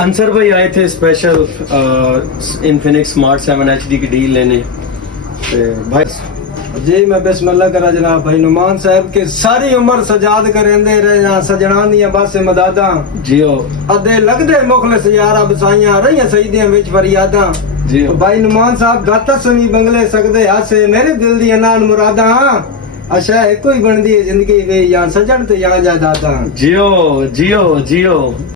अंसर भाई आए थे स्पेशल इन्फिनिक्स स्मार्ट 7 HD की डील लेने। भाई जी मैं बिस्मिल्लाह करा जनाब भाई नुमान साहब के सारी उम्र सजाद करेंदे रहे या सजना दियां बस मदादा जियो अदे लगदे मुखलिस यारा बसाइयां रहियां सईदियां विच फरियादा जियो भाई नुमान साहब गाता सुनी बंगले सकदे हासे मेरे दिल दी अनान मुरादा अच्छा एको ही बनदी है जिंदगी वे या सजन ते या जायदादा जियो जियो जियो।